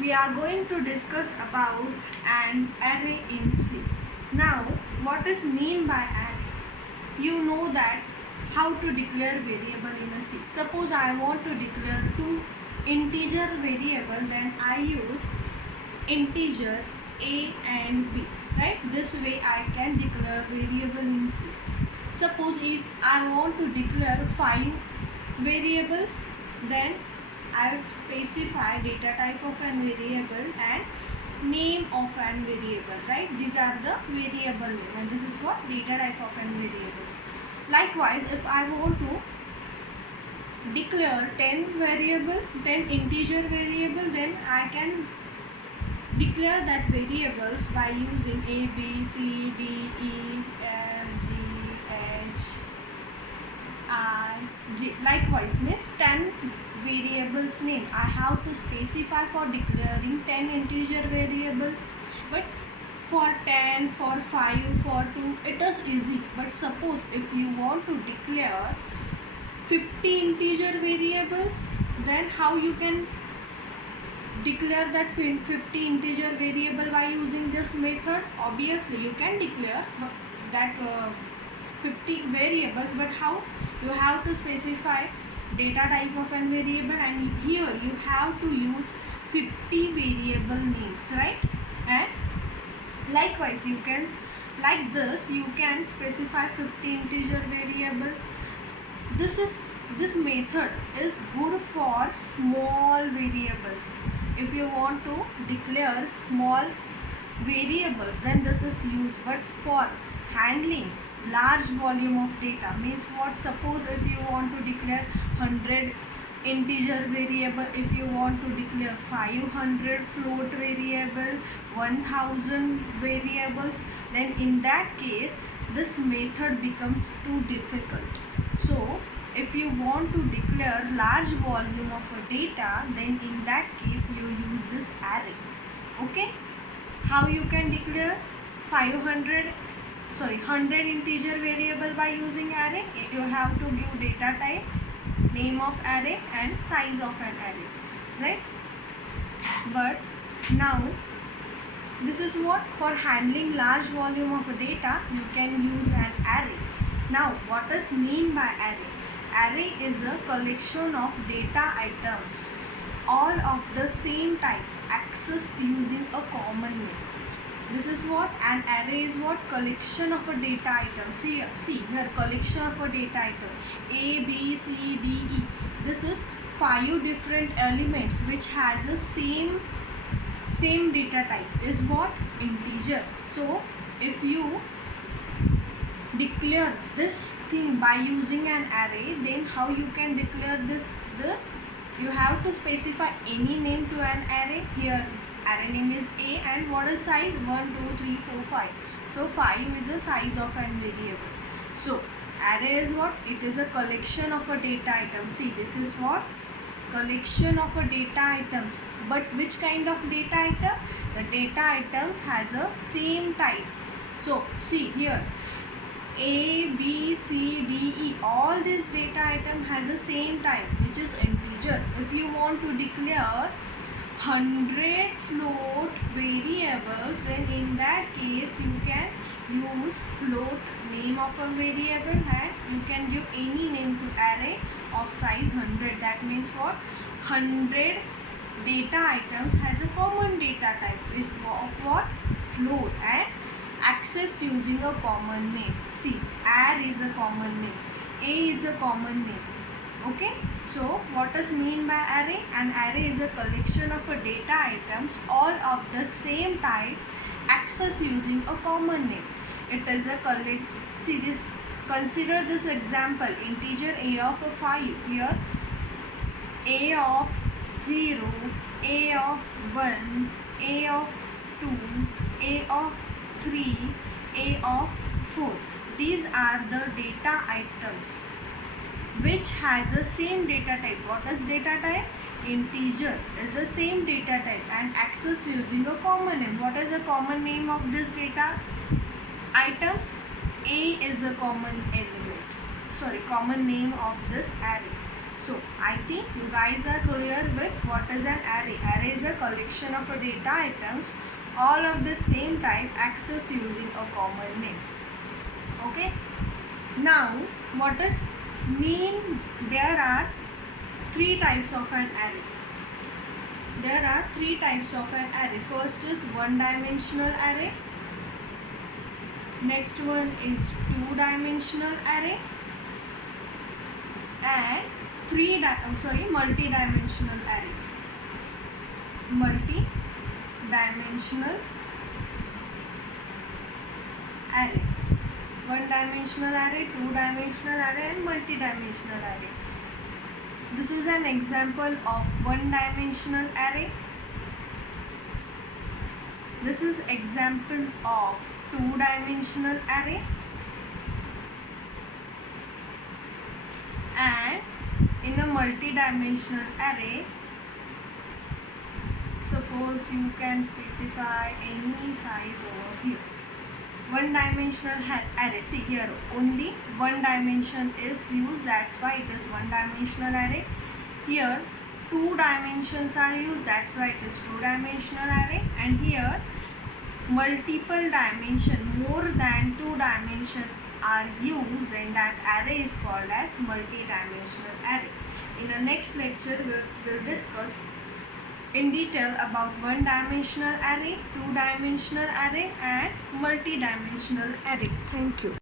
we are going to discuss about an array in C. Now, what is mean by array? You know that how to declare variable in a C. Suppose I want to declare two integer variable, then I use integer a and b, right? This way I can declare variable in C. Suppose if I want to declare 5 variables, then I specify data type of an variable and name of an variable, right? These are the variable name, and this is what data type of an variable. Likewise, if I want to declare 10 integer variable, then I can declare that variables by using a, b, c, d, e, f, g, h, I, j. Likewise, means 10 variables name I have to specify for declaring 10 integer variable. But for 10, for 5, for 2, it is easy. But suppose if you want to declare 50 integer variables, then how you can declare that 50 integer variable by using this method? Obviously, you can declare that 50 variables, but how? You have to specify data type of an variable, and here you have to use 50 variable names, right? And likewise, you can, like this, you can specify 50 integer variable. This method is good for small variables. If you want to declare small variables, then this is used. But for handling large volume of data, means what? Suppose if you want to declare 100 integer variable, if you want to declare 500 float variable, 1000 variables, then in that case this method becomes too difficult. So if you want to declare large volume of a data, then in that case you use this array. Okay, how you can declare 100 integer variable by using array? You have to give data type, name of array and size of an array, right? But now this is what, for handling large volume of data you can use an array. Now what is mean by array? Array is a collection of data items, all of the same type, accessed using a common name. This is what an array is. What? Collection of a data item. See here, collection of a data item a, b, c, d, e. This is 5 different elements which has the same data type, is what? Integer. So if you declare this thing by using an array, then how you can declare this? You have to specify any name to an array. Here array name is a, and what is size? 1, 2, 3, 4, 5. So 5 is the size of an variable. So array is what? It is a collection of a data item. See, this is what? Collection of a data items. But which kind of data item? The data items has a same type. So see here, a, b, c, d, e, all these data item has the same type, which is integer. If you want to declare 100 float variables, then in that case you can use float, name of a variable, and you can give any name to array of size 100. That means what? 100 data items has a common data type of what? Float, and accessed using a common name. See, ar is a common name, a is a common name. Okay, so what does mean by array? An array is a collection of a data items, all of the same types, accessed using a common name. It is a see this, consider this example, integer a of 5. Here a of 0, a of 1, a of 2, a of 3, a of 4. These are the data items which has the same data type. What is data type? Integer is the same data type and access using a common name. What is the common name of this data items? A is a common element. Sorry, common name of this array. So I think you guys are clear with what is an array. Array is a collection of data items all of the same type accessed using a common name. Okay. Now what does mean there are three types of an array? There are three types of an array. First is one-dimensional array. Next one is two-dimensional array, and multi-dimensional array. Multi-dimensional array. One-dimensional array, two-dimensional array, and multi-dimensional array. This is an example of one-dimensional array. This is example of two-dimensional array. And in a multi-dimensional array, suppose you can specify any size over here. One-dimensional array, see here only one dimension is used, that's why it is one-dimensional array. Here two dimensions are used, that's why it is two-dimensional array. And here multiple dimension, more than two dimensions are used, then that array is called as multi-dimensional array. In the next lecture we will discuss in detail about one-dimensional array, two-dimensional array, and multi-dimensional array. Thank you.